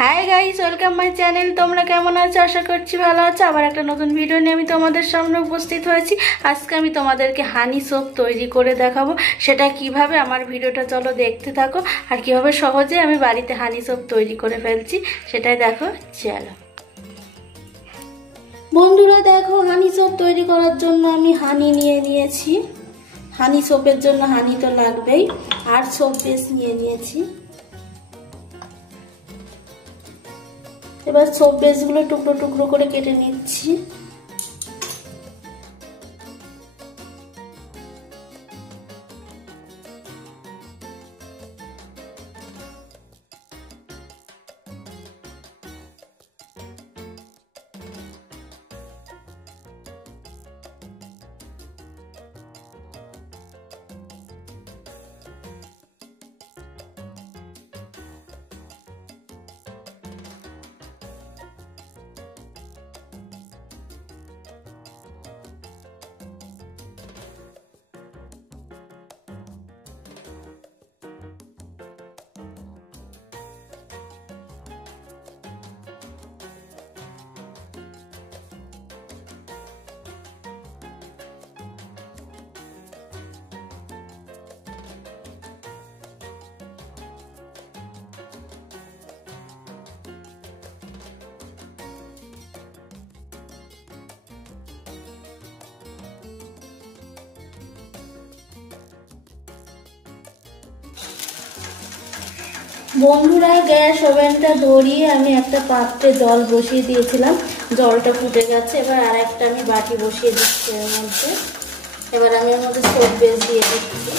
Hi guys, welcome my channel. তোমরা কেমন আছো? আশা করছি ভালো আছো। আবার একটা নতুন ভিডিও নিয়ে আমি তোমাদের সামনে উপস্থিত হয়েছি। আজকে আমি তোমাদেরকে হানি সোপ তৈরি করে দেখাবো। সেটা কিভাবে, আমার ভিডিওটা চলো দেখতে থাকো। আর কিভাবে সহজে আমি বাড়িতে হানি সোপ তৈরি করে ফেলছি সেটাই দেখো। চলো বন্ধুরা, দেখো হানি সোপ তৈরি করার জন্য আমি হানি নিয়ে নিয়েছি। হানি সোপের জন্য হানি তো লাগবেই। আর সোপ বেস নিয়ে নিয়েছি। এবার সোপ বেসগুলো টুকরো টুকরো করে কেটে নিচ্ছি। বন্ধুরা, গ্যাস ওভেনটা ধরিয়ে আমি একটা পাত্রে জল বসিয়ে দিয়েছিলাম। জলটা ফুটে গেছে। এবার আর একটা আমি বাটি বসিয়ে দিচ্ছি এর মধ্যে। এবার আমি এর মধ্যে সোপ বেস দিয়ে দিচ্ছি।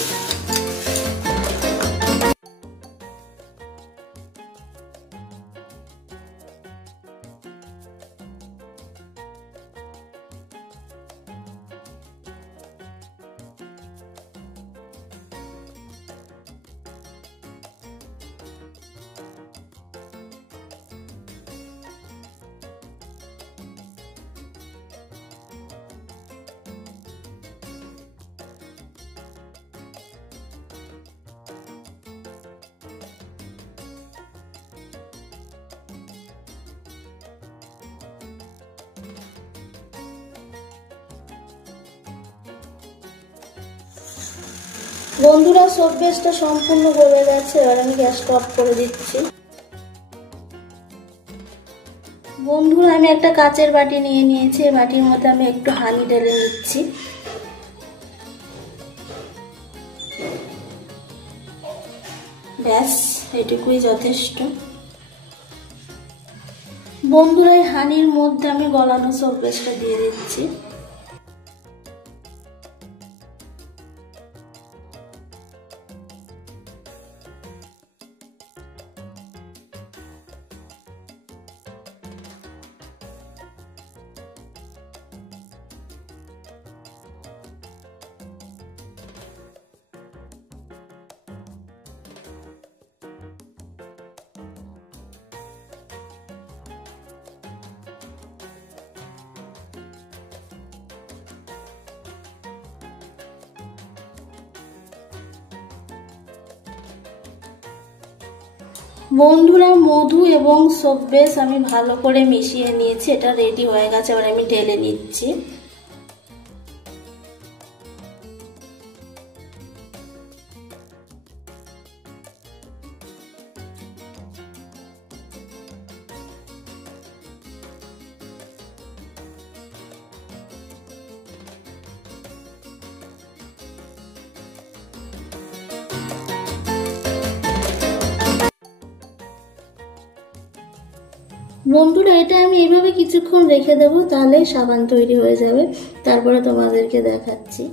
বন্ধুরা, সোপ বেসটা সম্পূর্ণ গলে গেছে। এবার আমি গ্যাসটা অফ করে দিচ্ছি। বন্ধুরা, আমি একটা কাচের বাটি নিয়ে নিয়েছি। এই বাটির মধ্যে আমি একটু হানি ঢেলে নিচ্ছি। ব্যাস, এটুকুই যথেষ্ট। বন্ধুরা, এই হানির মধ্যে আমি গলানো সোপ বেসটা দিয়ে দিচ্ছি। বন্ধুরা, মধু এবং সোপ বেস আমি ভালো করে মিশিয়ে নিয়েছি। এটা রেডি হয়ে গেছে। এবার আমি ঢেলে নিচ্ছি। বন্ধুরা, এটা আমি এইভাবে কিছুক্ষণ রেখে দেবো, তাহলে সাবান তৈরি হয়ে যাবে। তারপরে তোমাদেরকে দেখাচ্ছি।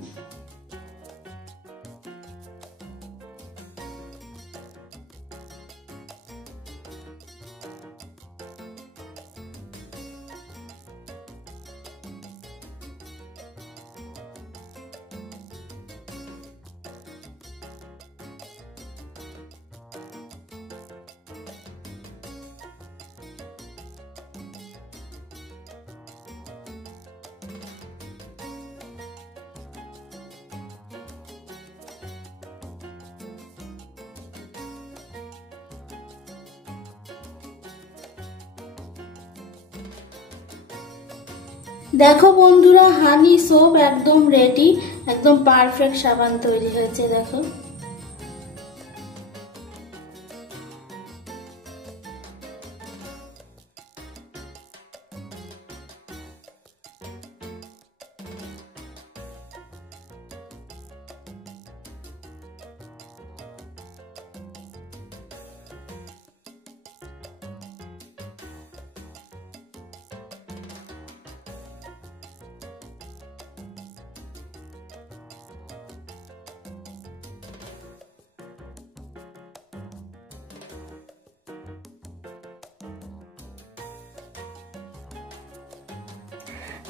দেখো বন্ধুরা, হানি সোপ একদম রেডি, একদম পারফেক্ট সাবান তৈরি হয়েছে। দেখো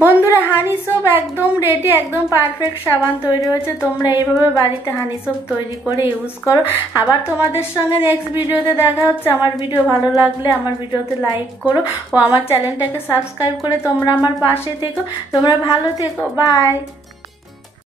বন্ধুরা, হানি সোপ একদম রেডি, একদম পারফেক্ট সাবান তৈরি হয়েছে। তোমরা এইভাবে বাড়িতে হানি সোপ তৈরি করে ইউজ করো। আবার তোমাদের সঙ্গে নেক্সট ভিডিওতে দেখা হচ্ছে। আমার ভিডিও ভালো লাগলে আমার ভিডিওতে লাইক করো ও আমার চ্যানেলটাকে সাবস্ক্রাইব করে তোমরা আমার পাশে থেকো। তোমরা ভালো থেকো, বাই।